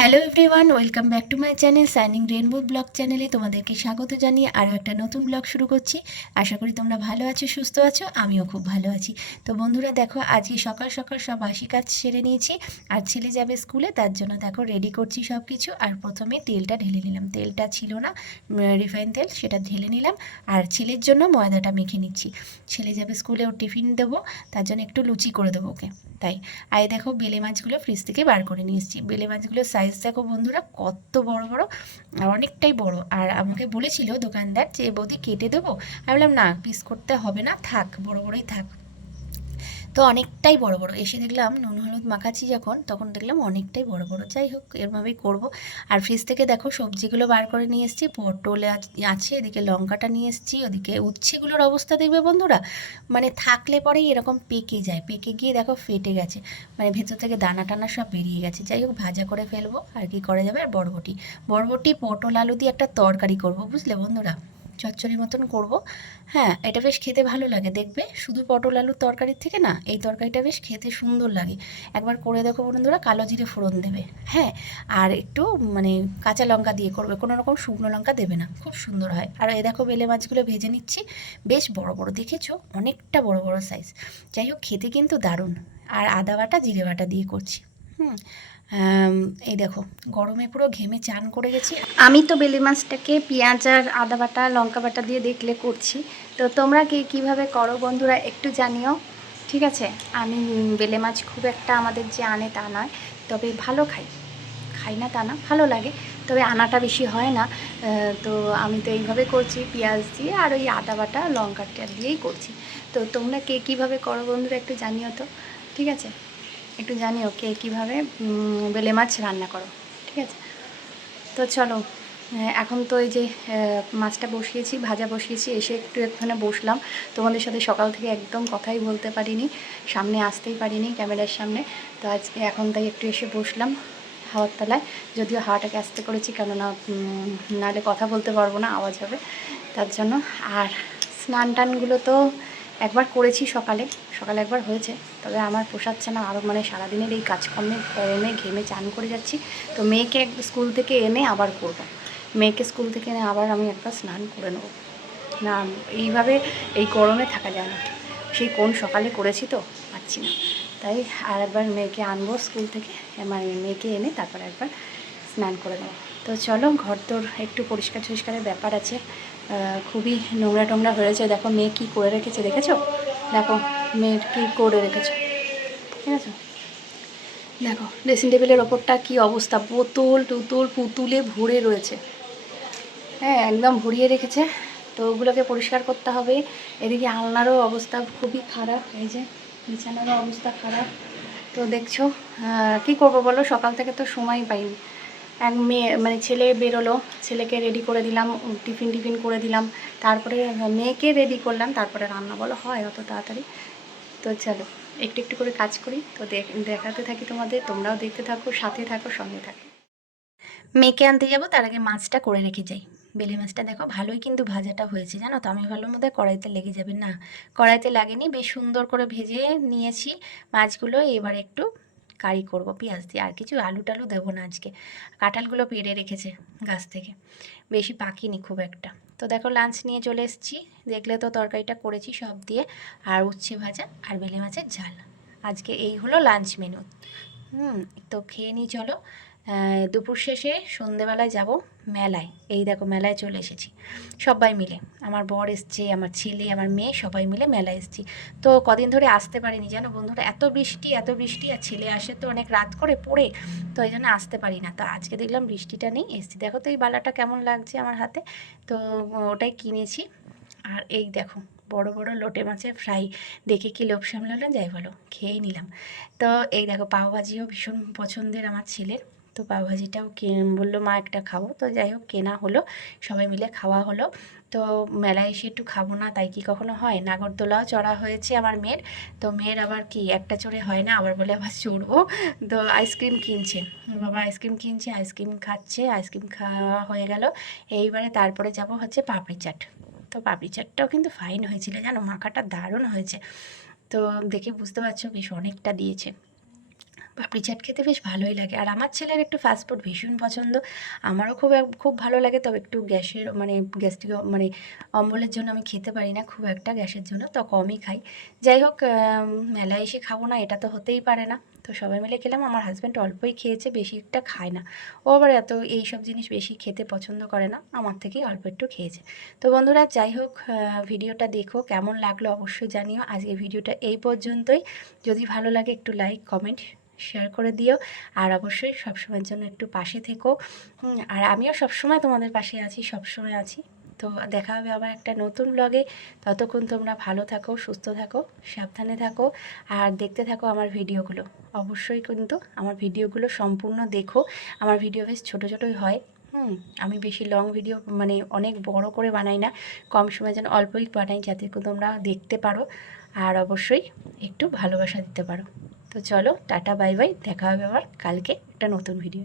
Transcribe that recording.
Hello everyone welcome back to my channel shining rainbow blog চ্যানেলে তোমাদেরকে স্বাগত জানিয়ে আরও একটা নতুন ব্লগ শুরু করছি। আশা করি তোমরা ভালো আছো, সুস্থ আছো, আমিও খুব ভালো আছি। তো বন্ধুরা, দেখো, আজকে সকাল সকাল সব বাসি কাজ সেরে নিয়েছি। আর ছেলে যাবে স্কুলে তার জন্য দেখো রেডি করছি সব কিছু আর প্রথমে তেলটা ঢেলে নিলাম। তেলটা ছিল না রিফাইন তেল, সেটা ঢেলে নিলাম। আর ছেলের জন্য ময়দাটা মেখে নিচ্ছি। ছেলে যাবে স্কুলে ওর টিফিন দেবো, তার জন্য একটু লুচি করে দেবো ওকে। তাই এই দেখো, বেলে মাছগুলো ফ্রিজ থেকে বার করে নিয়ে এসেছি। বেলে মাছগুলো সাইজ দেখো বন্ধুরা, কত বড় বড় আর অনেকটাই বড়। আর আমাকে বলেছিল দোকানদার যে, বৌদি, কেটে দেবো? আমি বললাম, না পিস করতে হবে না, থাক, বড় বড়ই থাক। তো অনেকটাই বড় বড়। এসে দেখলাম নুন, হলুদ মাখাচ্ছি যখন, তখন দেখলাম অনেকটাই বড় বড়। যাই হোক, এরভাবেই করব। আর ফ্রিজ থেকে দেখো সবজিগুলো বার করে নিয়ে এসেছি। পটল আছ- এদিকে লঙ্কাটা নিয়ে এসেছি, ওদিকে উচ্ছেগুলোর অবস্থা দেখবে বন্ধুরা? মানে থাকলে পরেই এরকম পেকে যায়। পেকে গিয়ে দেখো ফেটে গেছে। মানে ভেতর থেকে দানা টানা সব বেরিয়ে গেছে। যাই হোক, ভাজা করে ফেলব। আর কি করা যাবে? আর বরবটি। বরবটি, পটল, আলু দিয়ে একটা তরকারি করব, বুঝলে বন্ধুরা? চচ্চড়ি মতন করব। হ্যাঁ এটা বেশ খেতে ভালো লাগে। দেখবে শুধু পটল আলুর তরকারির থেকে না, এই তরকারিটা বেশ খেতে সুন্দর লাগে। একবার করে দেখো বন্ধুরা, কালো জিরে ফোড়ন দেবে। হ্যাঁ আর একটু মানে কাঁচা লঙ্কা দিয়ে করবে। কোনো রকম শুকনো লঙ্কা দেবে না। খুব সুন্দর হয়। আর এই দেখো বেলে মাছগুলো ভেজে নিচ্ছি। বেশ বড় বড়, দেখেছ? অনেকটা বড় বড় সাইজ যাই হোক, খেতে কিন্তু দারুণ। আর আদা বাটা, জিরে বাটা দিয়ে করছি। হুম এই দেখো, গরমে পুরো ঘেমে চান করে গেছি। আমি তো বেলে মাছটাকে পেঁয়াজ আর আদা বাটা, লঙ্কা বাটা দিয়ে দেখলে করছি। তো তোমরা কে কীভাবে করো বন্ধুরা একটু জানিও, ঠিক আছে? আমি বেলে মাছ খুব একটা আমাদের যে আনে তা নয়, তবে ভালো খাই। খাই না তা না, ভালো লাগে। তবে আনাটা বেশি হয় না। তো আমি তো এইভাবে করছি, পেঁয়াজ দিয়ে আর ওই আদা বাটা, লঙ্কাটা দিয়েই করছি। তো তোমরা কে কীভাবে করো বন্ধুরা একটু জানিও তো, ঠিক আছে? একটু জানি ওকে কীভাবে বেলে মাছ রান্না করো, ঠিক আছে? তো চলো এখন তো এই যে মাছটা বসিয়েছি, ভাজা বসিয়েছি, এসে একটু এখানে বসলাম। তোমাদের সাথে সকাল থেকে একদম কথাই বলতে পারিনি, সামনে আসতেই পারিনি ক্যামেরার সামনে। তো আজকে এখন তাই একটু এসে বসলাম হাওয়ার তলায়। যদিও হাওয়াটাকে আসতে করেছি, কেননা নাহলে কথা বলতে পারব না, আওয়াজ হবে। তার জন্য, আর স্নান টানগুলো তো একবার করেছি সকালে সকালে একবার হয়েছে। তবে আমার পোষাচ্ছে না আরও মানে সারাদিনের এই কাজকর্মে, গরমে ঘেমে চান করে যাচ্ছি। তো মেয়েকে স্কুল থেকে এনে আবার করব। মেয়েকে স্কুল থেকে এনে আবার আমি একবার স্নান করে নেব। না, এইভাবে এই গরমে থাকা যায় না। সেই কোন সকালে করেছি তো পাচ্ছি না। তাই আর একবার মেয়েকে আনব স্কুল থেকে মানে মেয়েকে এনে তারপর একবার স্নান করে নেব। তো চলো ঘর তোর একটু পরিষ্কার টরিষ্কারের ব্যাপার আছে। খুবই নোংরা টোংরা হয়েছে। দেখো, মেয়ে কী করে রেখেছে, দেখেছ? দেখো মেয়ের কী করে রেখেছে। ঠিক আছে? দেখো ড্রেসিং টেবিলের ওপরটা কি অবস্থা? বোতল, টুতুল, পুতুলে ভরে রয়েছে। হ্যাঁ একদম ভরিয়ে রেখেছে। তো ওগুলোকে পরিষ্কার করতে হবে। এদিকে আলনারও অবস্থা খুবই খারাপ। এই যে, বিছানারও অবস্থা খারাপ। তো দেখছ কি করব বলো? সকাল থেকে তো সময় পাইনি। এক মেয়ে মানে ছেলে বেরোলো, ছেলেকে রেডি করে দিলাম, টিফিন টিফিন করে দিলাম। তারপরে মেয়েকে রেডি করলাম, তারপরে রান্না বলো, হয় অত তাড়াতাড়ি। তো চলো, একটু একটু করে কাজ করি। তো দেখ- দেখাতে থাকি তোমাদের, তোমরাও দেখতে থাকো, সাথে থাকো, সঙ্গে থাকো। মেয়েকে আনতে যাব, তার আগে মাছটা করে রেখে যাই। বেলে মাছটা দেখো, ভালোই কিন্তু ভাজাটা হয়েছে, জানো তো? আমি ভালোর মধ্যে কড়াইতে লেগে যাবে, না। কড়াইতে লাগেনি, বেশ সুন্দর করে ভেজে নিয়েছি মাছগুলো, এবার একটু কারি করব, পেঁয়াজ দিয়ে। আর কিছু আলু টালু দেবো না আজকে। কাঁঠালগুলো পেড়ে রেখেছে গাছ থেকে। বেশি পাকিনি খুব একটা। তো দেখো লাঞ্চ নিয়ে চলে এসেছি। দেখলে তো তরকারিটা করেছি সব দিয়ে। আর উচ্ছে ভাজা আর বেলে মাছের ঝাল। আজকে এই হলো লাঞ্চ মেনু হুম, তো খেয়ে নিই চলো। দুপুর শেষে সন্ধেবেলায় যাব। মেলায়, এই দেখো মেলায় চলে এসেছি। সবাই মিলে, আমার বর এসছে, আমার ছেলে, আমার মেয়ে, সবাই মিলে মেলায় এসেছি। তো কদিন ধরে আসতে পারিনি, জানো বন্ধুরা, এত বৃষ্টি এত বৃষ্টি, আর ছেলে আসে তো অনেক রাত করে পড়ে, তো এই জন্য আসতে পারি না। তো আজকে দেখলাম বৃষ্টিটা নেই, এসছি। দেখো তো এই বালাটা কেমন লাগছে আমার হাতে, তো ওটাই কিনেছি। আর এই দেখো, বড় বড় লোটে মাছের ফ্রাই, দেখে কি লোভ সামলালো যাই বলো খেয়েই নিলাম। তো এই দেখো, পাওভাজিও ভীষণ পছন্দের আমার ছেলের। তো পাওভাজিটাও বলল, মা, একটা খাব তো যাই হোক, কেনা হলো। সবাই মিলে খাওয়া হলো। তো মেলায় এসে একটু খাব না, তাই কি কখনো হয়? নাগরদোলাও চড়া হয়েছে আমার মেয়ের। তো মেয়ের আবার কি, একটা চড়ে হয় না? আবার বলে আবার চড়বো। তো আইসক্রিম কিনছে। বাবা আইসক্রিম কিনছে, আইসক্রিম খাচ্ছে, আইসক্রিম খাওয়া হয়ে গেল। এইবারে তারপরে যাব হচ্ছে পাপড়ি চাট। তো পাপড়ি চাটটাও কিন্তু ফাইন হয়েছিল, জানো? মাখাটা দারুণ হয়েছে। তো দেখে বুঝতে পারছ বেশ অনেকটা দিয়েছে। পাপড়ি চাট খেতে বেশ ভালোই লাগে। আর আমার ছেলের একটু ফাস্টফুড ভীষণ পছন্দ। আমারও খুব খুব ভালো লাগে, তবে একটু গ্যাসের মানে গ্যাস্ট্রিক মানে অম্বলের জন্য আমি খেতে পারি না খুব একটা গ্যাসের জন্য, তো কমই খাই। যাই হোক মেলায় এসে খাব না, এটা তো হতেই পারে না। তো সবাই মিলে খেলাম, আমার হাজব্যান্ড অল্পই খেয়েছে, বেশি একটা খায় না। ও আবার এত এই সব জিনিস বেশি খেতে পছন্দ করে না, আমার থেকেই অল্প একটু খেয়েছে। তো বন্ধুরা, যাই হোক ভিডিওটা দেখো, কেমন লাগল অবশ্যই জানিও। আজকে ভিডিওটা এই পর্যন্তই। যদি ভালো লাগে একটু লাইক কমেন্ট শেয়ার করে দিও। আর অবশ্যই সবসময়ের জন্য একটু পাশে থেকো। আর আমিও সবসময় তোমাদের পাশে আছি, সবসময় আছি। তো দেখা হবে আবার একটা নতুন ব্লগে ততক্ষণ তোমরা ভালো থাকো, সুস্থ থাকো, সাবধানে থাকো। আর দেখতে থাকো আমার ভিডিওগুলো। অবশ্যই কিন্তু আমার ভিডিওগুলো সম্পূর্ণ দেখো। আমার ভিডিও বেশ ছোটো ছোটোই হয়। হুম, আমি বেশি লং ভিডিও মানে অনেক বড় করে বানাই না। কম সময় যেন অল্পই বানাই যাতে তোমরা দেখতে পারো। আর অবশ্যই একটু ভালোবাসা দিতে পারো। তো চলো টাটা বাই বাই দেখা হবে আমার কালকে একটা নতুন ভিডিও